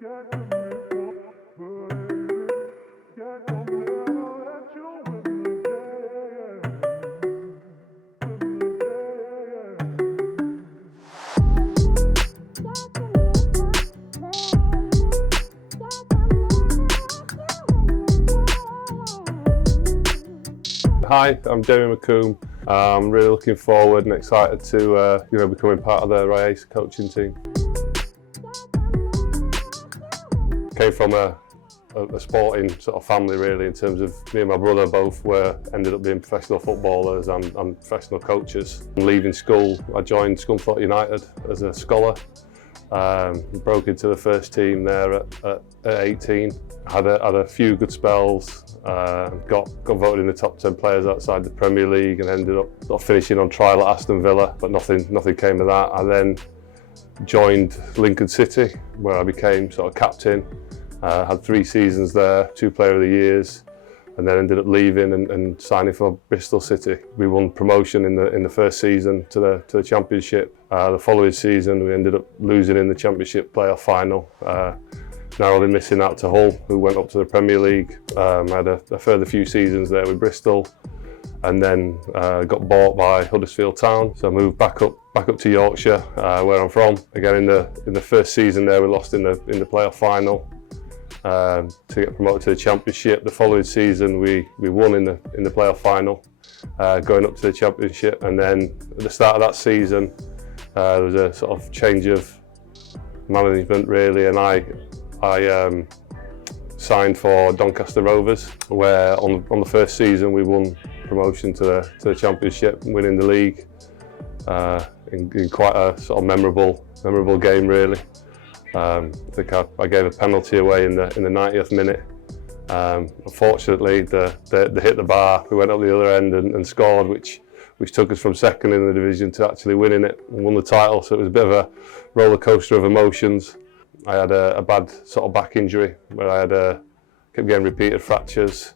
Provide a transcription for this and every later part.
Hi, I'm Jamie McCombe. I'm really looking forward and excited to becoming part of the RIASA coaching team. Came from a sporting sort of family really, in terms of me and my brother both ended up being professional footballers and professional coaches. Leaving school, I joined Scunthorpe United as a scholar. Broke into the first team there at 18. Had a few good spells. Got voted in the top 10 players outside the Premier League and ended up finishing on trial at Aston Villa, but nothing came of that. I then joined Lincoln City, where I became sort of captain. Had 3 seasons there, 2 Player of the Years, and then ended up leaving and signing for Bristol City. We won promotion in the first season to the Championship. The following season we ended up losing in the Championship playoff final, narrowly missing out to Hull, who went up to the Premier League. I had a further few seasons there with Bristol, and then got bought by Huddersfield Town. So I moved back up to Yorkshire, where I'm from. Again, in the first season there, we lost in the playoff final to get promoted to the Championship. The following season, we won in the playoff final, going up to the Championship. And then at the start of that season, there was a sort of change of management really, and I signed for Doncaster Rovers, where on the first season we won promotion to the Championship, winning the league in quite a sort of memorable game really. I think I gave a penalty away in the 90th minute. Unfortunately, they hit the bar. We went up the other end and scored, which took us from second in the division to actually winning it and won the title. So it was a bit of a roller coaster of emotions. I had a bad sort of back injury where I kept getting repeated fractures.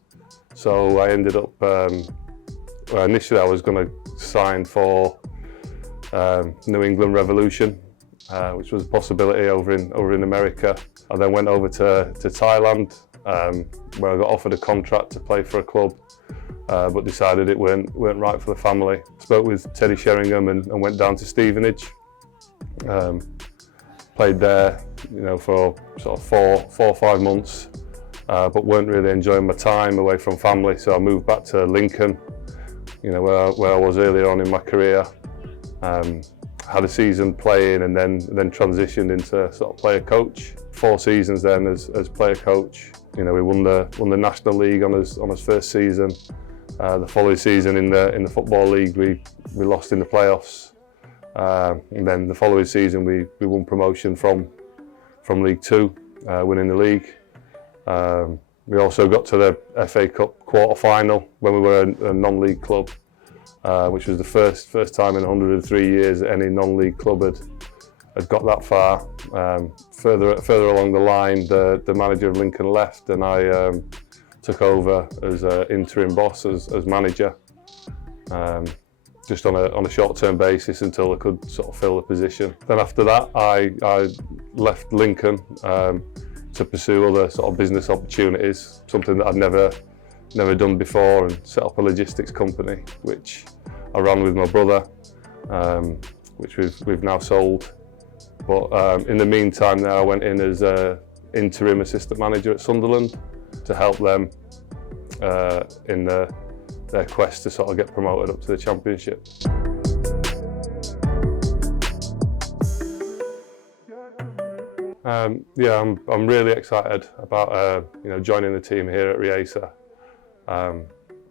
So I ended up, initially I was going to sign for New England Revolution, which was a possibility over in America. I then went over to Thailand, where I got offered a contract to play for a club, but decided it weren't right for the family. Spoke with Teddy Sheringham and went down to Stevenage. Played there, for sort of 4 or 5 months, but weren't really enjoying my time away from family. So I moved back to Lincoln, where I was earlier on in my career. Had a season playing and then transitioned into sort of player coach. 4 seasons then as player coach. We won the National League on his first season. The following season in the Football League we lost in the playoffs. And then the following season we won promotion from League 2, winning the league. We also got to the FA Cup quarter-final when we were a non-league club, which was the first time in 103 years that any non-league club had got that far. Further along the line, the manager of Lincoln left, and I took over as interim boss, as manager. Just on a short-term basis until I could sort of fill the position. Then after that, I left Lincoln to pursue other sort of business opportunities, something that I'd never done before, and set up a logistics company, which I ran with my brother, which we've now sold. But in the meantime, now I went in as interim assistant manager at Sunderland to help them in their quest to sort of get promoted up to the Championship. I'm really excited about joining the team here at RIASA.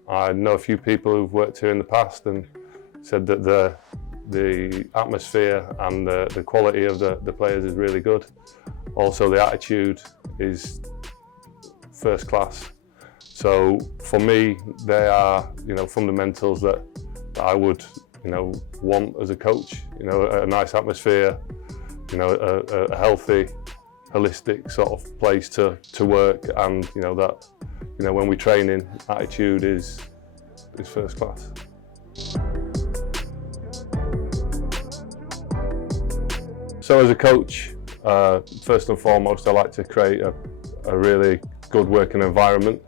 I know a few people who've worked here in the past and said that the atmosphere and the quality of the players is really good. Also, the attitude is first class. So for me, they are fundamentals that I would want as a coach. A nice atmosphere, a healthy, holistic sort of place to work, and that when we train in, attitude is first class. So as a coach, First and foremost, I like to create a really good working environment,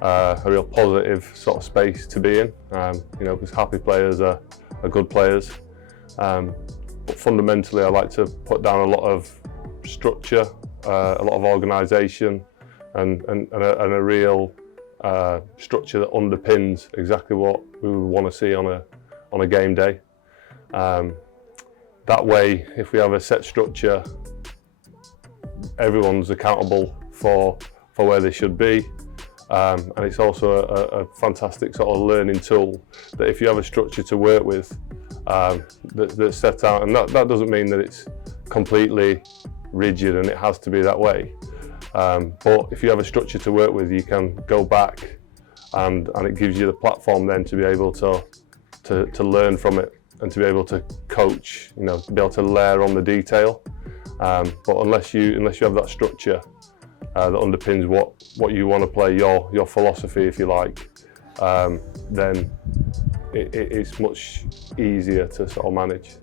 a real positive sort of space to be in, because happy players are good players. But fundamentally, I like to put down a lot of structure, a lot of organisation, and a real structure that underpins exactly what we would want to see on a game day. That way, if we have a set structure, everyone's accountable for where they should be, and it's also a fantastic sort of learning tool that if you have a structure to work with that's set out, and that doesn't mean that it's completely rigid and it has to be that way, but if you have a structure to work with, you can go back and it gives you the platform then to be able to learn from it and to be able to coach, to be able to layer on the detail. But unless you have that structure that underpins what you want to play, your philosophy, if you like, then it's much easier to sort of manage.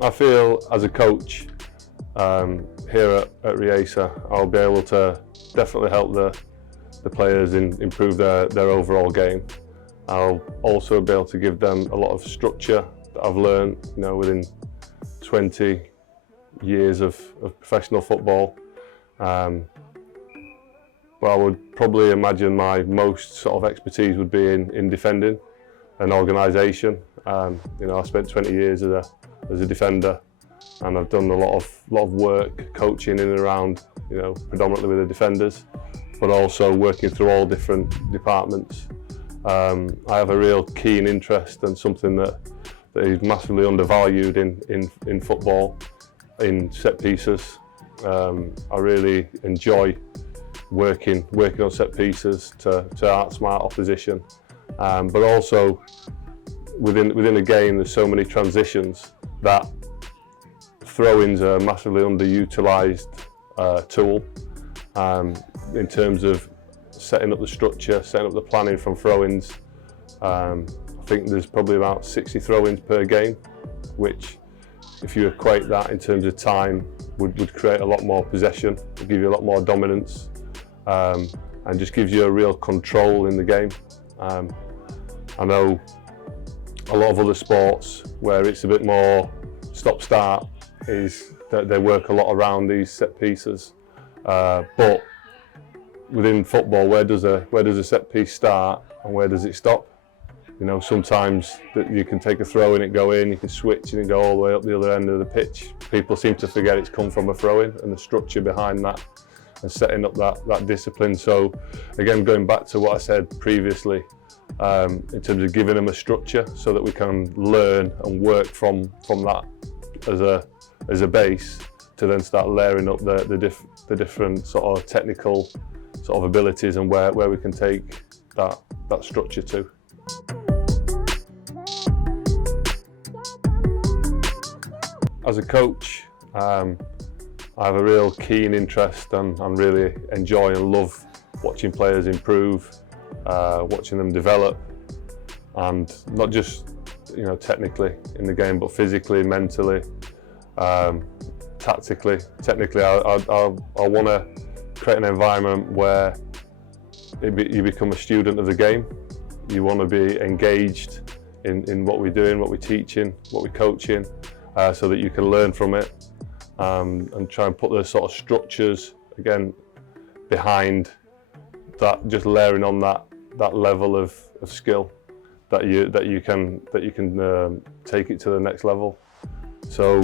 I feel as a coach here at RIASA, I'll be able to definitely help the players improve their overall game. I'll also be able to give them a lot of structure that I've learned, within 20 years of professional football. But I would probably imagine my most sort of expertise would be in defending and organisation. I spent 20 years as a defender, and I've done a lot of work coaching in and around, predominantly with the defenders, but also working through all different departments. I have a real keen interest and something that is massively undervalued in football, in set pieces. I really enjoy working on set pieces to outsmart opposition, but also within a game there's so many transitions that throw-ins are a massively underutilised tool in terms of setting up the structure, setting up the planning from throw-ins. I think there's probably about 60 throw-ins per game, which, if you equate that in terms of time, would create a lot more possession, would give you a lot more dominance, and just gives you a real control in the game. I know a lot of other sports where it's a bit more stop-start is that they work a lot around these set pieces, but within football, where does a set piece start and where does it stop? Sometimes you can take a throw in, it go in, you can switch and it go all the way up the other end of the pitch. People seem to forget it's come from a throw-in and the structure behind that and setting up that discipline. So again, going back to what I said previously, in terms of giving them a structure so that we can learn and work from that as a base to then start layering up the different sort of technical sort of abilities and where we can take that structure to. As a coach, I have a real keen interest and really enjoy and love watching players improve, watching them develop, and not just technically in the game, but physically, mentally, tactically, technically. I want to create an environment where you become a student of the game. You want to be engaged in what we're doing, what we're teaching, what we're coaching, so that you can learn from it, and try and put those sort of structures again behind that, just layering on that level of skill that you can take it to the next level. So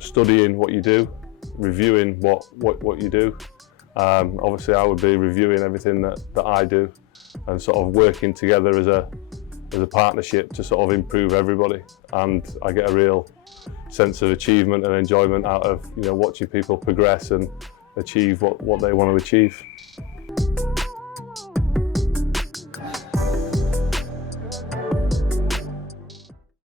studying what you do, reviewing what you do. Obviously, I would be reviewing everything that I do, and sort of working together as a partnership to sort of improve everybody. And I get a real sense of achievement and enjoyment out of watching people progress and achieve what they want to achieve.